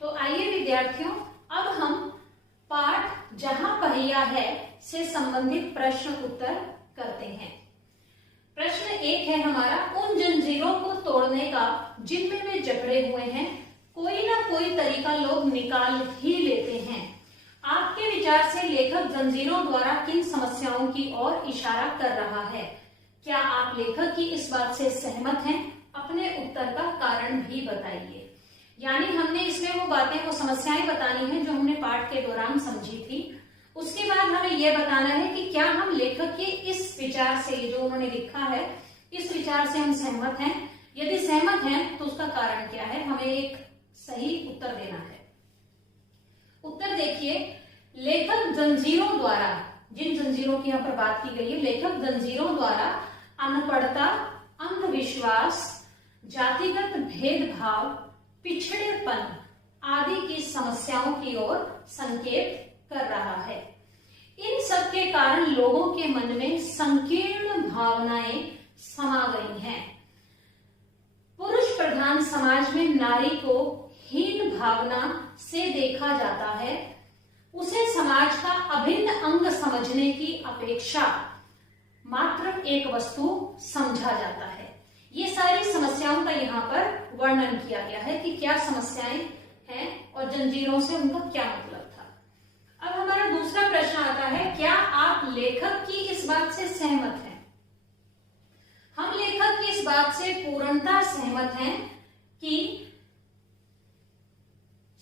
तो आइए विद्यार्थियों, अब हम पाठ जहां पहिया है से संबंधित प्रश्न उत्तर करते हैं। प्रश्न 1 है हमारा, उन जंजीरों को तोड़ने का जिनमें वे जकड़े हुए हैं कोई ना कोई तरीका लोग निकाल ही लेते हैं। आपके विचार से लेखक जंजीरों द्वारा किन समस्याओं की ओर इशारा कर रहा है? क्या आप लेखक की इस बात से सहमत हैं? अपने उत्तर का कारण भी बताइए। यानी हमने इसमें वो बातें, वो समस्याएं बतानी है जो हमने पाठ के दौरान समझी थी। उसके बाद हमें यह बताना है कि क्या हम लेखक के इस विचार से, जो उन्होंने लिखा है, इस विचार से हम सहमत हैं। यदि सहमत हैं तो उसका कारण क्या है, हमें एक सही उत्तर देना है। उत्तर देखिए, लेखक जंजीरों द्वारा, जिन जंजीरों की यहाँ पर बात की गई है, लेखक जंजीरों द्वारा अनपढ़ता, अंधविश्वास, जातिगत भेदभाव, पिछड़ेपन आदि की समस्याओं की ओर संकेत कर रहा है। इन सब के कारण लोगों के मन में संकीर्ण भावनाएं समा गई हैं। पुरुष प्रधान समाज में नारी को हीन भावना से देखा जाता है। उसे समाज का अभिन्न अंग समझने की अपेक्षा मात्र एक वस्तु समझा जाता है। ये सारी समस्याओं का यहाँ पर वर्णन किया गया है कि क्या समस्याएं हैं और जंजीरों से उनका क्या मतलब था। अब हमारा दूसरा प्रश्न आता है, क्या आप लेखक की इस बात से सहमत हैं? हम लेखक की इस बात से पूर्णतः सहमत हैं कि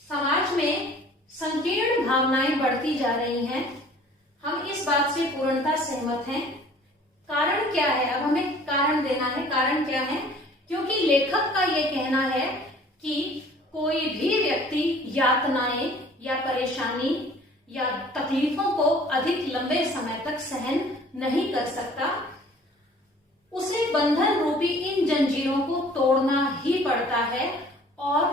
समाज में संकीर्ण भावनाएं बढ़ती जा रही हैं। हम इस बात से पूर्णतः सहमत हैं। कारण क्या है? अब हमें कारण देना है। कारण क्या है? क्योंकि लेखक का यह कहना है कि कोई भी व्यक्ति यातनाएं या परेशानी या तकलीफों को अधिक लंबे समय तक सहन नहीं कर सकता। उसे बंधन रूपी इन जंजीरों को तोड़ना ही पड़ता है और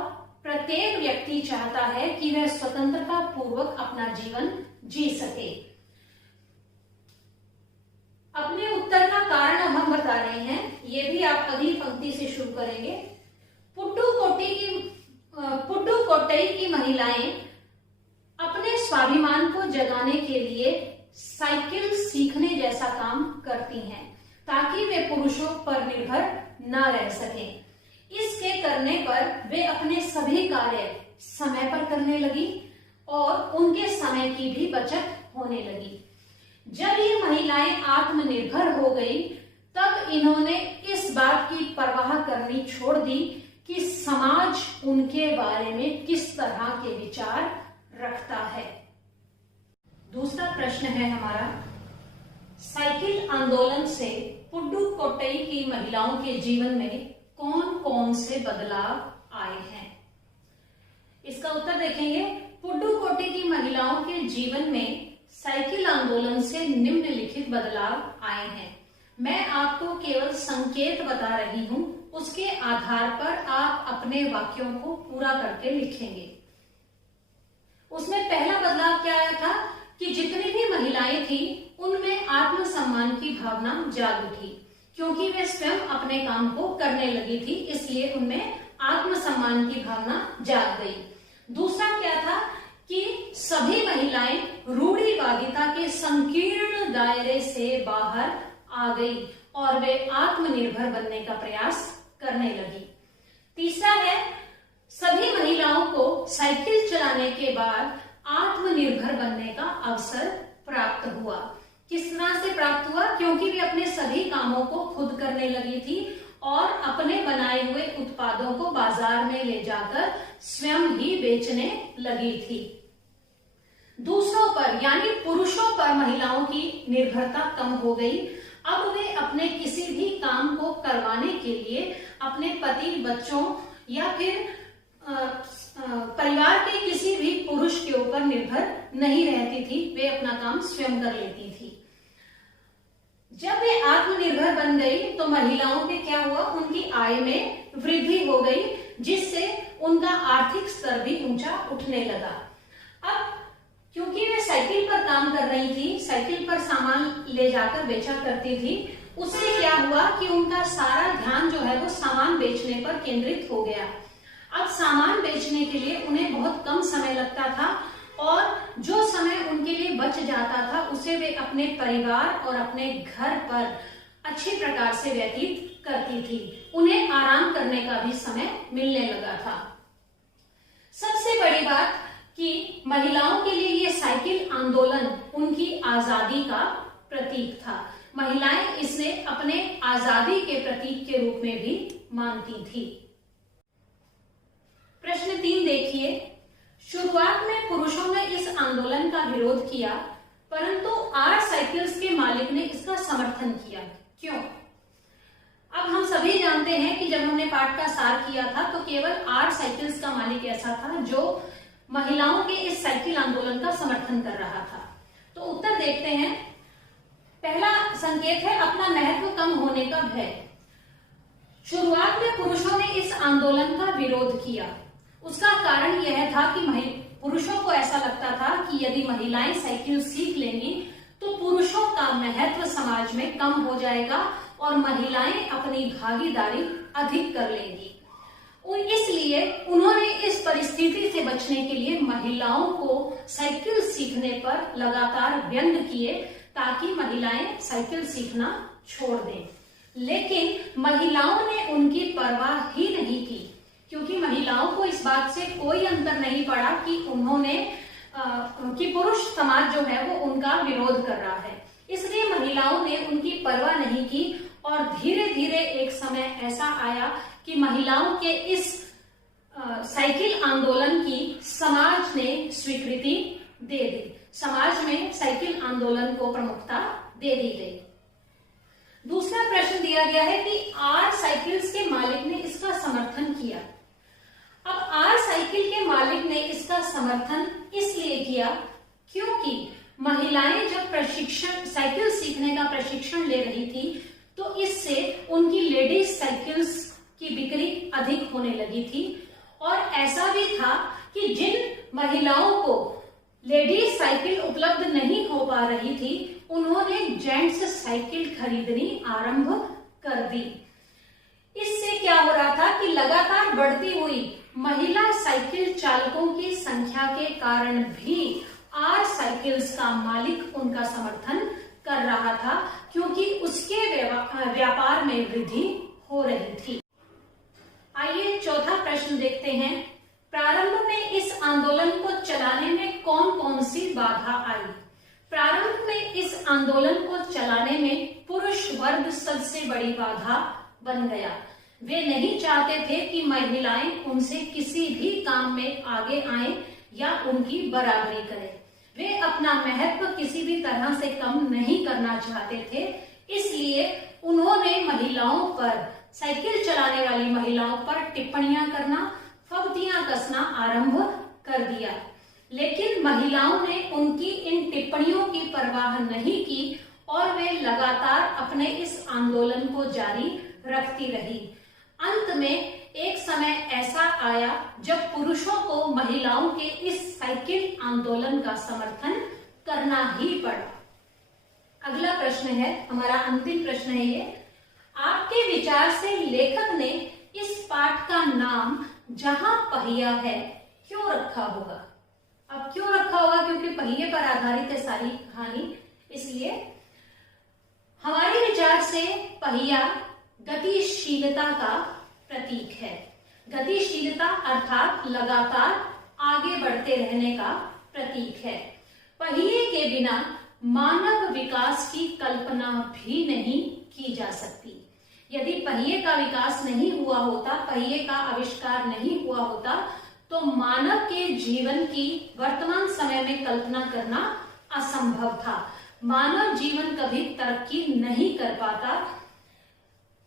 प्रत्येक व्यक्ति चाहता है कि वह स्वतंत्रता पूर्वक अपना जीवन जी सके। अपने उत्तर का कारण अब हम बता रहे हैं, ये भी आप अगली पंक्ति से शुरू करेंगे। पुडुकोट्टई की महिलाएं अपने स्वाभिमान को जगाने के लिए साइकिल सीखने जैसा काम करती हैं ताकि वे पुरुषों पर निर्भर न रह सकें। इसके करने पर वे अपने सभी कार्य समय पर करने लगी और उनके समय की भी बचत होने लगी। जब ये महिलाएं आत्मनिर्भर हो गई, तब इन्होंने इस बात की परवाह करनी छोड़ दी कि समाज उनके बारे में किस तरह के विचार रखता है। दूसरा प्रश्न है हमारा, साइकिल आंदोलन से पुडुकोट्टई की महिलाओं के जीवन में कौन कौन से बदलाव आए हैं? इसका उत्तर देखेंगे। पुडुकोट्टई की महिलाओं के जीवन में साइकिल आंदोलन से निम्नलिखित बदलाव आए हैं। मैं आपको केवल संकेत बता रही हूं, उसके आधार पर आप अपने वाक्यों को पूरा करके लिखेंगे। उसमें पहला बदलाव क्या आया था कि जितनी भी महिलाएं थी उनमें आत्मसम्मान की भावना जाग उठी, क्योंकि वे स्वयं अपने काम को करने लगी थी, इसलिए उनमें आत्मसम्मान की भावना जाग गई। दूसरा क्या था कि सभी महिलाएं रूढ़िवादिता के संकीर्ण दायरे से बाहर आ गई और वे आत्मनिर्भर बनने का प्रयास करने लगी। तीसरा है, सभी महिलाओं को साइकिल चलाने के बाद आत्मनिर्भर बनने का अवसर प्राप्त हुआ। किस तरह से प्राप्त हुआ? क्योंकि वे अपने सभी कामों को खुद करने लगी थी और अपने बनाए हुए उत्पादों को बाजार में ले जाकर स्वयं ही बेचने लगी थी। दूसरों पर यानी पुरुषों पर महिलाओं की निर्भरता कम हो गई। अब वे अपने किसी भी काम को करवाने के लिए अपने पति, बच्चों या फिर परिवार के किसी भी पुरुष के ऊपर निर्भर नहीं रहती थी, वे अपना काम स्वयं कर लेती थी। जब वे आत्मनिर्भर बन गई तो महिलाओं के क्या हुआ, उनकी आय में वृद्धि हो गई, जिससे उनका आर्थिक स्तर भी ऊंचा उठने लगा। अब क्योंकि वे साइकिल पर काम कर रही थी, साइकिल पर सामान ले जाकर बेचा करती थी, उससे क्या हुआ कि उनका सारा ध्यान जो है वो सामान बेचने पर केंद्रित हो गया। अब सामान बेचने के लिए उन्हें बहुत कम समय लगता था और जो समय उनके लिए बच जाता था उसे वे अपने परिवार और अपने घर पर अच्छी प्रकार से व्यतीत करती थी। उन्हें आराम करने का भी समय मिलने लगा था। सबसे बड़ी बात कि महिलाओं के लिए ये साइकिल आंदोलन उनकी आजादी का प्रतीक था। महिलाएं इसे अपने आजादी के प्रतीक के रूप में भी मानती थी। प्रश्न 3 देखिए, शुरुआत में पुरुषों ने इस आंदोलन का विरोध किया, परंतु आर साइकिल्स के मालिक ने इसका समर्थन किया। क्यों? अब हम सभी जानते हैं कि जब हमने पाठ का सार किया था तो केवल आर साइकिल्स का मालिक ऐसा था जो महिलाओं के इस साइकिल आंदोलन का समर्थन कर रहा था। तो उत्तर देखते हैं। पहला संकेत है अपना महत्व कम होने का भय। शुरुआत में पुरुषों ने इस आंदोलन का विरोध किया। उसका कारण यह था कि पुरुषों को ऐसा लगता था कि यदि महिलाएं साइकिल सीख लेंगी तो पुरुषों का महत्व समाज में कम हो जाएगा और महिलाएं अपनी भागीदारी अधिक कर लेंगी। और इसलिए उन्होंने इस परिस्थिति से बचने के लिए महिलाओं को साइकिल सीखने पर लगातार व्यंग किए ताकि महिलाएं साइकिल सीखना छोड़ दें। लेकिन महिलाओं ने उनकी परवाह ही नहीं की, क्योंकि महिलाओं को इस बात से कोई अंतर नहीं पड़ा कि कि पुरुष समाज जो है वो उनका विरोध कर रहा है। इसलिए महिलाओं ने उनकी परवाह नहीं की और धीरे धीरे एक समय ऐसा आया कि महिलाओं के इस साइकिल आंदोलन की समाज ने स्वीकृति दे दी। समाज में साइकिल आंदोलन को प्रमुखता दे दी गई। दूसरा प्रश्न दिया गया है कि आर साइकिल्स के मालिक ने इसका समर्थन किया। अब आर साइकिल के मालिक ने इसका समर्थन इसलिए किया क्योंकि महिलाएं जब साइकिल सीखने का प्रशिक्षण ले रही थी तो इससे उनकी लेडीज साइकिल्स की बिक्री अधिक होने लगी थी। और ऐसा भी था कि जिन महिलाओं को लेडीज साइकिल उपलब्ध नहीं हो पा रही थी उन्होंने जेंट्स साइकिल खरीदनी आरंभ कर दी। इससे क्या हो रहा था कि लगातार बढ़ती हुई महिला साइकिल चालकों की संख्या के कारण भी आर साइकिल्स का मालिक उनका समर्थन कर रहा था, क्योंकि उसके व्यापार में वृद्धि हो रही थी। आइए चौथा प्रश्न देखते हैं। प्रारंभ में इस आंदोलन को चलाने में कौन कौन सी बाधा आई? प्रारंभ में इस आंदोलन को चलाने में पुरुष वर्ग सबसे बड़ी बाधा बन गया। वे नहीं चाहते थे कि महिलाएं उनसे किसी भी काम में आगे आएं या उनकी बराबरी करें। वे अपना महत्व किसी भी तरह से कम नहीं करना चाहते थे। इसलिए उन्होंने महिलाओं पर, साइकिल चलाने वाली महिलाओं पर टिप्पणियां करना, फब्तियां कसना आरंभ कर दिया। लेकिन महिलाओं ने उनकी इन टिप्पणियों की परवाह नहीं की और वे लगातार अपने इस आंदोलन को जारी रखती रही। अंत में एक समय ऐसा आया जब पुरुषों को महिलाओं के इस साइकिल आंदोलन का समर्थन करना ही पड़ा। अगला प्रश्न है, हमारा अंतिम प्रश्न है ये। आपके विचार से लेखक ने इस पाठ का नाम जहां पहिया है क्यों रखा होगा? अब क्यों रखा होगा? क्योंकि पहिए पर आधारित है सारी कहानी, इसलिए। हमारे विचार से पहिया गतिशीलता का प्रतीक है। गतिशीलता अर्थात लगातार आगे बढ़ते रहने का प्रतीक है। पहिए के बिना मानव विकास की कल्पना भी नहीं की जा सकती। यदि पहिए का विकास नहीं हुआ होता, पहिए का आविष्कार नहीं हुआ होता, तो मानव के जीवन की वर्तमान समय में कल्पना करना असंभव था। मानव जीवन कभी तरक्की नहीं कर पाता।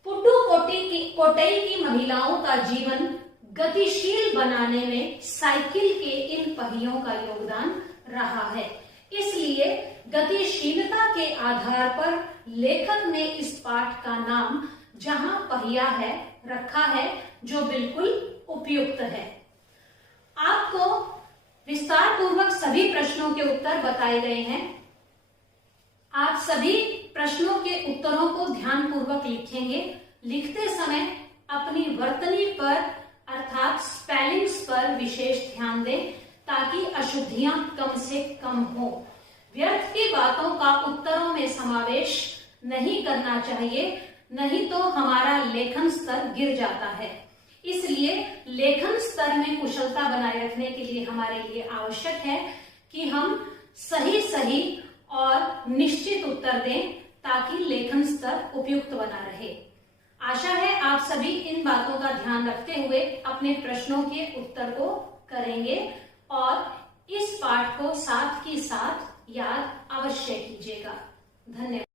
पुडुकोट्टई की महिलाओं का जीवन गतिशील बनाने में साइकिल के इन पहियों का योगदान रहा है। इसलिए गतिशीलता के आधार पर लेखक ने इस पाठ का नाम जहां पहिया है रखा है, जो बिल्कुल उपयुक्त है। आपको विस्तार पूर्वक सभी प्रश्नों के उत्तर बताए गए हैं। आप सभी प्रश्नों के उत्तरों को ध्यानपूर्वक लिखेंगे। लिखते समय अपनी वर्तनी पर अर्थात स्पेलिंग पर विशेष ध्यान दें ताकि अशुद्धियां कम से कम हो। व्यर्थ की बातों का उत्तरों में समावेश नहीं करना चाहिए, नहीं तो हमारा लेखन स्तर गिर जाता है। इसलिए लेखन स्तर में कुशलता बनाए रखने के लिए हमारे लिए आवश्यक है कि हम सही और निश्चित उत्तर दें ताकि लेखन स्तर उपयुक्त बना रहे। आशा है आप सभी इन बातों का ध्यान रखते हुए अपने प्रश्नों के उत्तर को करेंगे और इस पाठ को साथ ही साथ याद अवश्य कीजिएगा। धन्यवाद।